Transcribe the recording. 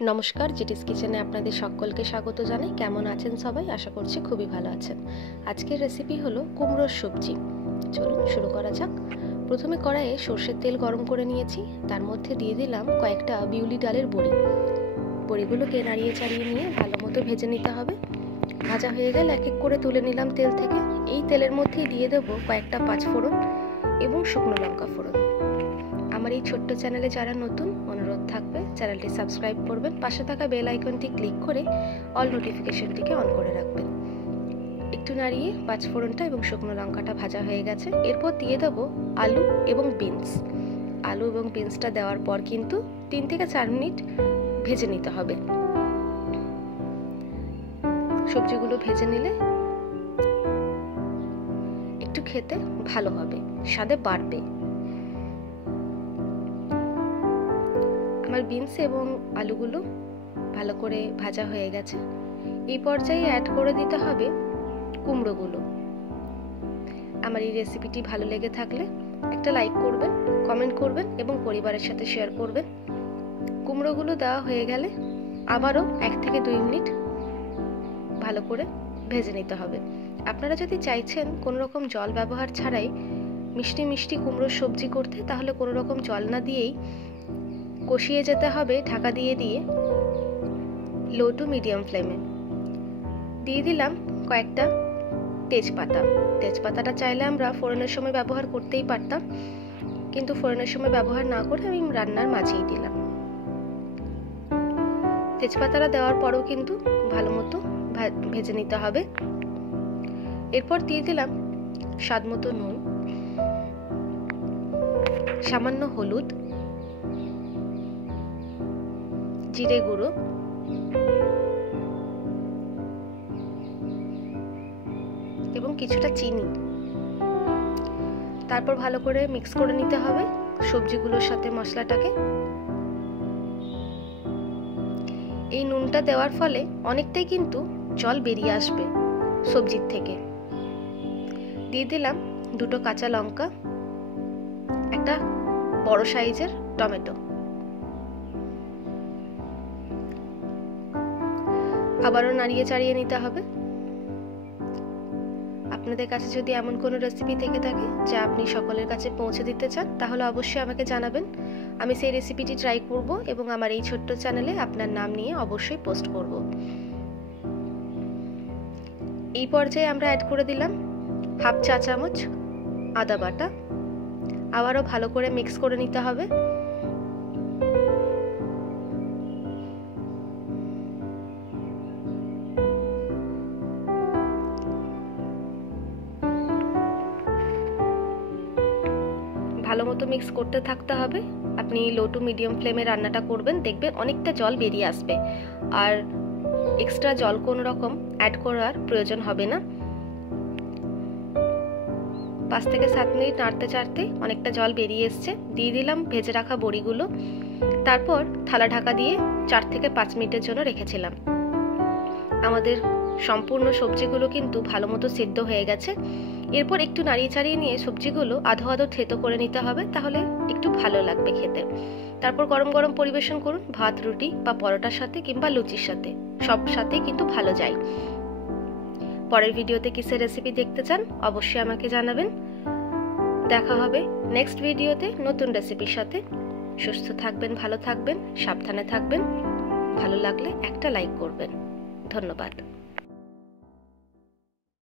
নমস্কার, জিটিস কিচেনে আপনাদের সকলকে স্বাগত জানাই। কেমন আছেন সবাই? আশা করছি খুবই ভালো আছেন। আজকের রেসিপি হলো কুমড়োর সবজি। চলুন শুরু করা যাক। প্রথমে কড়াইয়ে সর্ষের তেল গরম করে নিয়েছি। তার মধ্যে দিয়ে দিলাম কয়েকটা বিউলি ডালের বড়ি। বড়িগুলোকে নাড়িয়ে চাড়িয়ে নিয়ে ভালো মতো ভেজে নিতে হবে। ভাজা হয়ে গেলে এক এক করে তুলে নিলাম তেল থেকে। এই তেলের মধ্যেই দিয়ে দেবো কয়েকটা পাঁচফোড়ন এবং শুকনো লঙ্কা ফোড়ন। আমার এই ছোট্ট চ্যানেলে যারা নতুন, অনুরোধ থাকবে চ্যানেলটি সাবস্ক্রাইব করবেন, পাশে থাকা বেল আইকনটি ক্লিক করে অল নোটিফিকেশনটিকে অন করে রাখবেন। একটু নাড়িয়ে পাঁচফোড়নটা এবং শুকনো লঙ্কাটা ভাজা হয়ে গেছে। এরপর দিয়ে দেবো আলু এবং বিনস। আলু এবং বিনসটা দেওয়ার পর কিন্তু 3 থেকে 4 মিনিট ভেজে নিতে হবে। সবজিগুলো ভেজে নিলে একটু খেতে ভালো হবে, স্বাদে বাড়বে। আমার বিনস এবং আলুগুলো ভালো করে ভাজা হয়ে গেছে। এই পর্যায়ে অ্যাড করে দিতে হবে কুমড়োগুলো। আমার এই রেসিপিটি ভালো লেগে থাকলে একটা লাইক করবেন, কমেন্ট করবেন এবং পরিবারের সাথে শেয়ার করবেন। কুমড়োগুলো দেওয়া হয়ে গেলে আবারও 1 থেকে 2 মিনিট ভালো করে ভেজে নিতে হবে। আপনারা যদি চাইছেন কোনো রকম জল ব্যবহার ছাড়াই মিষ্টি মিষ্টি কুমড়োর সবজি করতে, তাহলে কোনো রকম জল না দিয়েই কষিয়ে যেতে হবে ঢাকা দিয়ে দিয়ে লো টু মিডিয়াম ফ্লেমে। দিয়ে দিলাম কয়েকটা তেজপাতা। তেজপাতাটা চাইলে আমরা ফোড়নের সময় ব্যবহার করতেই পারতাম, কিন্তু ফোড়নের সময় ব্যবহার না করে আমি রান্নার মাঝেই দিলাম। তেজপাতাটা দেওয়ার পরেও কিন্তু ভালো মতো ভেজে নিতে হবে। এরপর দিয়ে দিলাম স্বাদ মতো নুন, সামান্য হলুদ, জিরে গুঁড়ো এবং কিছুটা চিনি। তারপর ভালো করে মিক্স করে নিতে হবে সবজিগুলোর সাথে মশলাটাকে। এই নুনটা দেওয়ার ফলে অনেকটাই কিন্তু জল বেরিয়ে আসবে সবজির থেকে। দিয়ে দিলাম 2টো কাঁচা লঙ্কা, একটা বড় সাইজের টমেটো। আবারও নাড়িয়ে চাড়িয়ে নিতে হবে। আপনাদের কাছে যদি এমন কোনো রেসিপি থেকে থাকে যা আপনি সকলের কাছে পৌঁছে দিতে চান, তাহলে অবশ্যই আমাকে জানাবেন। আমি সেই রেসিপিটি ট্রাই করব এবং আমার এই ছোট্ট চ্যানেলে আপনার নাম নিয়ে অবশ্যই পোস্ট করব। এই পর্যায়ে আমরা অ্যাড করে দিলাম 1/2 চা চামচ আদা বাটা। আবারও ভালো করে মিক্স করে নিতে হবে। ভালো মতো মিক্স করতে থাকতে হবে। আপনি লো টু মিডিয়াম ফ্লেমে রান্নাটা করবেন, দেখবেন অনেকটা জল বেরিয়ে আসবে। আর এক্সট্রা জল কোনো রকম অ্যাড করার প্রয়োজন হবে না। 5 থেকে 7 মিনিট নাড়তে চাড়তে অনেকটা জল বেরিয়ে এসছে। দিয়ে দিলাম ভেজে রাখা বড়িগুলো। তারপর থালা ঢাকা দিয়ে 4 থেকে 5 মিনিটের জন্য রেখেছিলাম। আমাদের সম্পূর্ণ সবজিগুলো কিন্তু ভালো মতো সিদ্ধ হয়ে গেছে। এরপর একটু নাড়িয়ে চাড়িয়ে নিয়ে সবজিগুলো আধো আধো থেতো করে নিতে হবে, তাহলে একটু ভালো লাগবে খেতে। তারপর গরম গরম পরিবেশন করুন ভাত, রুটি বা পরোটার সাথে কিংবা লুচির সাথে, সব সাথে কিন্তু ভালো যায়। পরের ভিডিওতে কিসের রেসিপি দেখতে চান অবশ্যই আমাকে জানাবেন। দেখা হবে নেক্সট ভিডিওতে নতুন রেসিপির সাথে। সুস্থ থাকবেন, ভালো থাকবেন, সাবধানে থাকবেন। ভালো লাগলে একটা লাইক করবেন। ধন্যবাদ।